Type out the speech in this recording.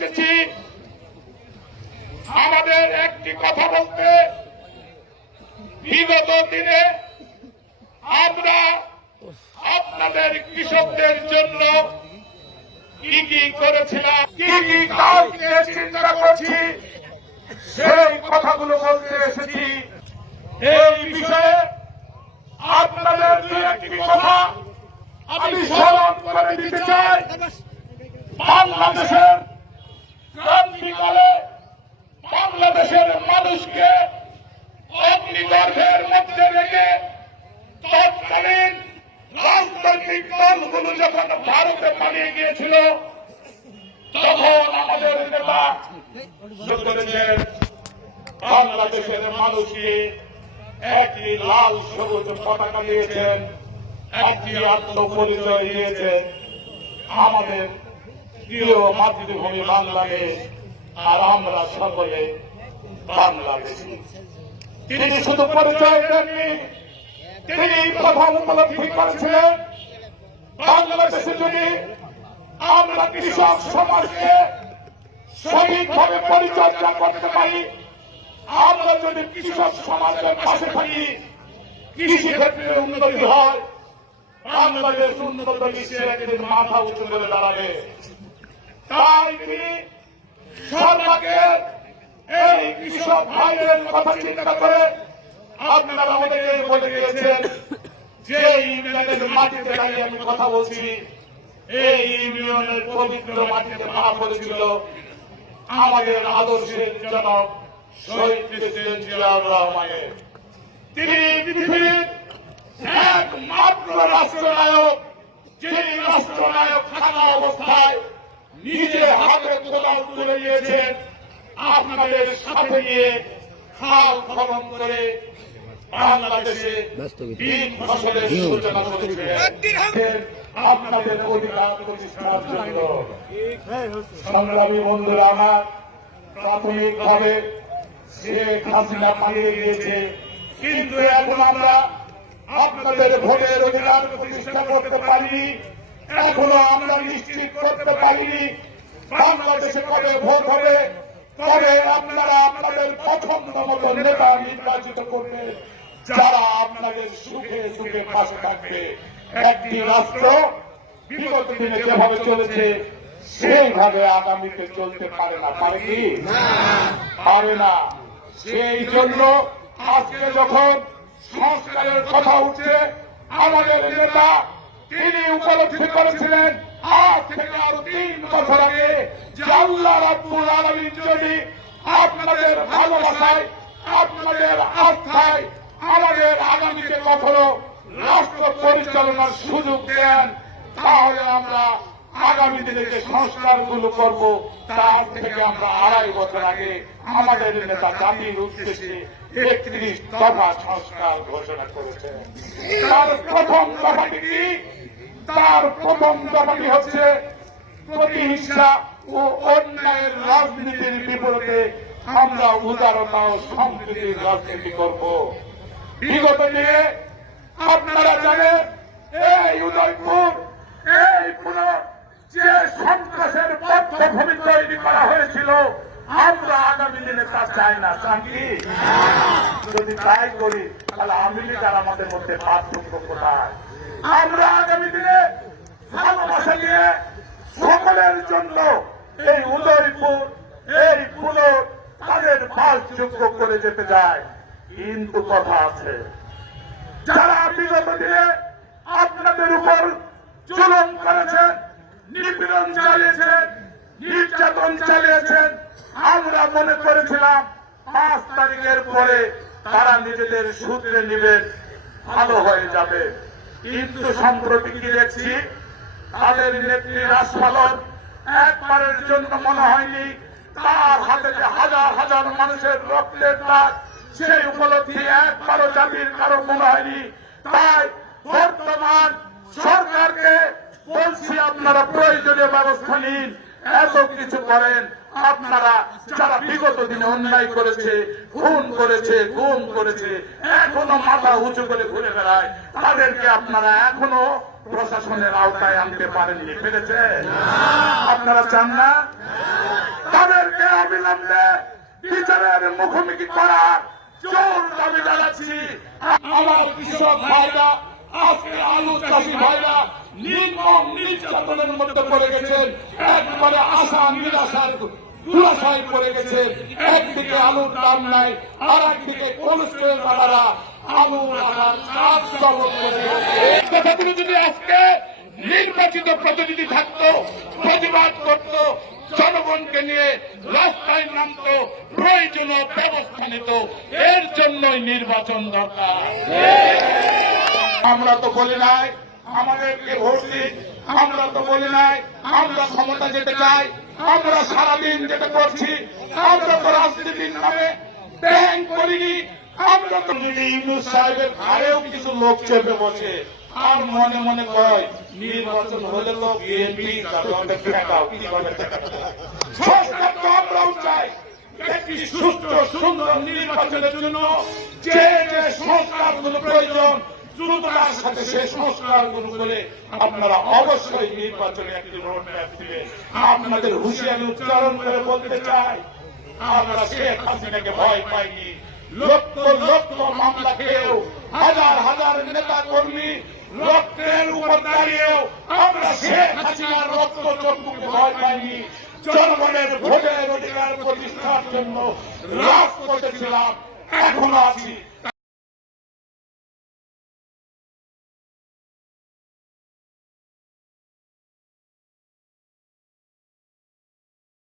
এসেছি আমাদের একটি কথা বলতে। বিগত দিনে আমরা আপনাদের কৃষকদের জন্য কি কি করেছিলাম, কি কি কাজ নিয়ে চিন্তা করছি, সেই কথাগুলো বলতে এসেছি। এই বিষয়ে আপনাদের দু একটি কথা আমি স্মরণ করে দিতে চাই। বাংলাদেশের ক্রান্তিকালে বাংলাদেশের মানুষকে অগ্নিগর্ভের মধ্যে রেখে তৎকালীন রাজনৈতিক দলগুলো যখন ভারতে পালিয়ে গিয়েছিল, তখন আমাদের নেতা করেছেন বাংলাদেশের মানুষকে একটি লাল সবুজ পতাকা দিয়েছেন, একটি আত্মপরিচয় দিয়েছেন, আমাদের প্রিয় মাতৃভূমি বাংলাদেশ, আর আমরা সকলে বাংলাদেশী। তিনি শুধু পরিচয় দেননি, তিনি প্রথম উপলব্ধি করেছিলেন বাংলাদেশে যদি আমরা কৃষক সমাজকে সঠিকভাবে পরিচর্যা করতে পারি, আমরা যদি কৃষক সমাজের পাশে থাকি, কৃষি ক্ষেত্রে উন্নতি হয়, বাংলাদেশ উন্নত বিশ্বের একদিন মাথা উঁচু করে দাঁড়াবে। তাই তিনি সরকারের এই কৃষক ভাইদের কথা চিন্তা করে আপনারা অনেকেই বলে গিয়েছেন যে ইউনিয়নের মাটিতে দাঁড়িয়ে আমি কথা বলছি, এই ইউনিয়নের পবিত্র মাটিতে মা বলেছিল আমাদের আদর্শের জনক শহীদ প্রেসিডেন্ট জিয়াউর রহমানের। তিনি পৃথিবীর একমাত্র রাষ্ট্রনায়ক, যিনি রাষ্ট্রনায়ক থাকা অবস্থায় নিজের হাতে কোদাল তুলে নিয়েছেন, আপনাদের সাথে নিয়ে খাল খনন করে বাংলাদেশে তিন ফসলের সূচনা করেছেন আপনাদের অধিকার প্রতিষ্ঠার জন্য। সংগ্রামী বন্ধুরা আমার, প্রাথমিকভাবে শেখ হাসিনা পালিয়ে গিয়েছে, কিন্তু এখন আমরা আপনাদের ভোটের অধিকার প্রতিষ্ঠা করতে পারিনি। এখনো আমরা নিশ্চিত করতে পারিনি বাংলাদেশে কবে ভোট হবে, কবে আপনারা আপনাদের পছন্দ মতো নেতা নির্বাচিত করবে, যারা আপনাদের সুখে সুখে পাশে থাকবে। একটি রাষ্ট্র বিগত দিনে যেভাবে চলেছে সেইভাবে আগামীতে চলতে পারে না, পারে কি? পারে না। সেই জন্য আজকে যখন সংস্কারের কথা উঠছে, আমাদের নেতা তিনি উপলব্ধি করেছিলেন আজ থেকে আরো 3 বছর আগে যে আল্লাহ রাব্বুল আলামিন যদি আপনাদের ভালোবাসায়, আপনাদের আস্থায় আমাদের আগামীতে কখনো রাষ্ট্র পরিচালনার সুযোগ দেন, তাহলে আমরা আগামী দিনে যে সংস্কারগুলো করব তার থেকে আমরা 2.5 বছর আগে আমাদের নেতা জাতির উদ্দেশ্যে 31 দফা সংস্কার ঘোষণা করেছেন। তার প্রথম দফাটি কি? তার প্রথম দফাটি হচ্ছে প্রতিহিংসা ও অন্যায়ের রাজনীতির বিপরীতে আমরা উদারতা ও সম্প্রীতির রাজনীতি করব। বিগত দিনে আপনারা জানেন এই উদয়পুর, এই পুরো যে সন্ত্রাসের পটভূমি তৈরি করা হয়েছিল, আমরা আগামী দিনে তা চাই না। চান কি? যদি তাই করি তাহলে আওয়ামী লীগ আর আমাদের মধ্যে পার্থক্য কোথায়? আমরা আগামী দিনে ভালোবাসা নিয়ে সকলের জন্য এই উদয়পুর, এই পুরো তাদের বাসযোগ্য করে যেতে যায়। কিন্তু কথা আছে, যারা বিগত দিনে আপনাদের উপর জুলুম করেছেন, নিপীড়ন চালিয়েছেন, নির্যাতন চালিয়েছেন, আমরা মনে করেছিলাম 5 তারিখের পরে তারা নিজেদের সূত্রে নেবেন, ভালো হয়ে যাবে। কিন্তু সম্প্রতি কি দেখছি, তাদের নেত্রী রাজপালন একবারের জন্য মনে হয়নি তার হাতে যে হাজার হাজার মানুষের রক্তের দাগ, সেই উপলব্ধি একবারও জাতির কারো মনে হয়নি। তাই বর্তমান সরকারকে বলছি, আপনারা প্রয়োজনীয় ব্যবস্থা নিন, এত কিছু করেন। আপনারা যারা বিগত দিনে অন্যায় করেছে, খুন করেছে, গুম করেছে, এখনো মাথা উঁচু করে ঘুরে বেড়ায়, তাদেরকে আপনারা এখনো প্রশাসনের আওতায় আনতে পারেননি, পেরেছেন? আপনারা চান না? তাদেরকে অবিলম্বে বিচারের মুখোমুখি করার জোর দাবি জানাচ্ছি। আমার কৃষক ভাইরা, আজকে আলু চাষী ভাইরা নির্মম নির্যাতনের মধ্যে পড়ে গেছেন, একবারে আশা নিরাশার দুরাশায় পড়ে গেছেন। একদিকে আলুর দাম নাই, আর একদিকে কোলেস্ট্রল বাবারা আলু রাখার কাজ তথাপি যদি আজকে নির্বাচিত প্রতিনিধি থাকতো, প্রতিবাদ করত, জনগণকে নিয়ে রাস্তায় নামত, প্রয়োজনীয় ব্যবস্থা নিত, এর জন্যই নির্বাচন দরকার। আমরা তো বলি নাই আমাদেরকে ভোট দিন, আমরা তো বলি নাই আমরা ক্ষমতা যেতে চাই, আমরা সারাদিন যেটা করছি, আমরা তো রাজনীতির নামে ব্যাংক করিনি, আমরা তো ইউনূস সাহেবের ঘাড়েও কিছু লোক চেপে বসে আর মনে মনে কয় নির্বাচন হলে তো বিএনপি আমরাও চাই একটি সুস্থ সুন্দর নির্বাচনের জন্য যে যে সংস্কারগুলো প্রয়োজন দ্রুততার সাথে সেই সংস্কারগুলো করে আপনারা অবশ্যই নির্বাচনে একটি রোডম্যাপ দিবেন। আপনাদের হুঁশিয়ারি উচ্চারণ করে বলতে চাই, আমরা শেখ হাসিনাকে ভয় পাইনি। লক্ষ লক্ষ মামলা খেয়েও, হাজার হাজার নেতা কর্মী রক্তের উপর দাঁড়িয়েও আমরা শেখ হাসিনার রক্ত চক্ষুকে ভয় পাইনি। জনগণের ভোটের অধিকার প্রতিষ্ঠার জন্য রাজপথে ছিলাম, এখনো আছি।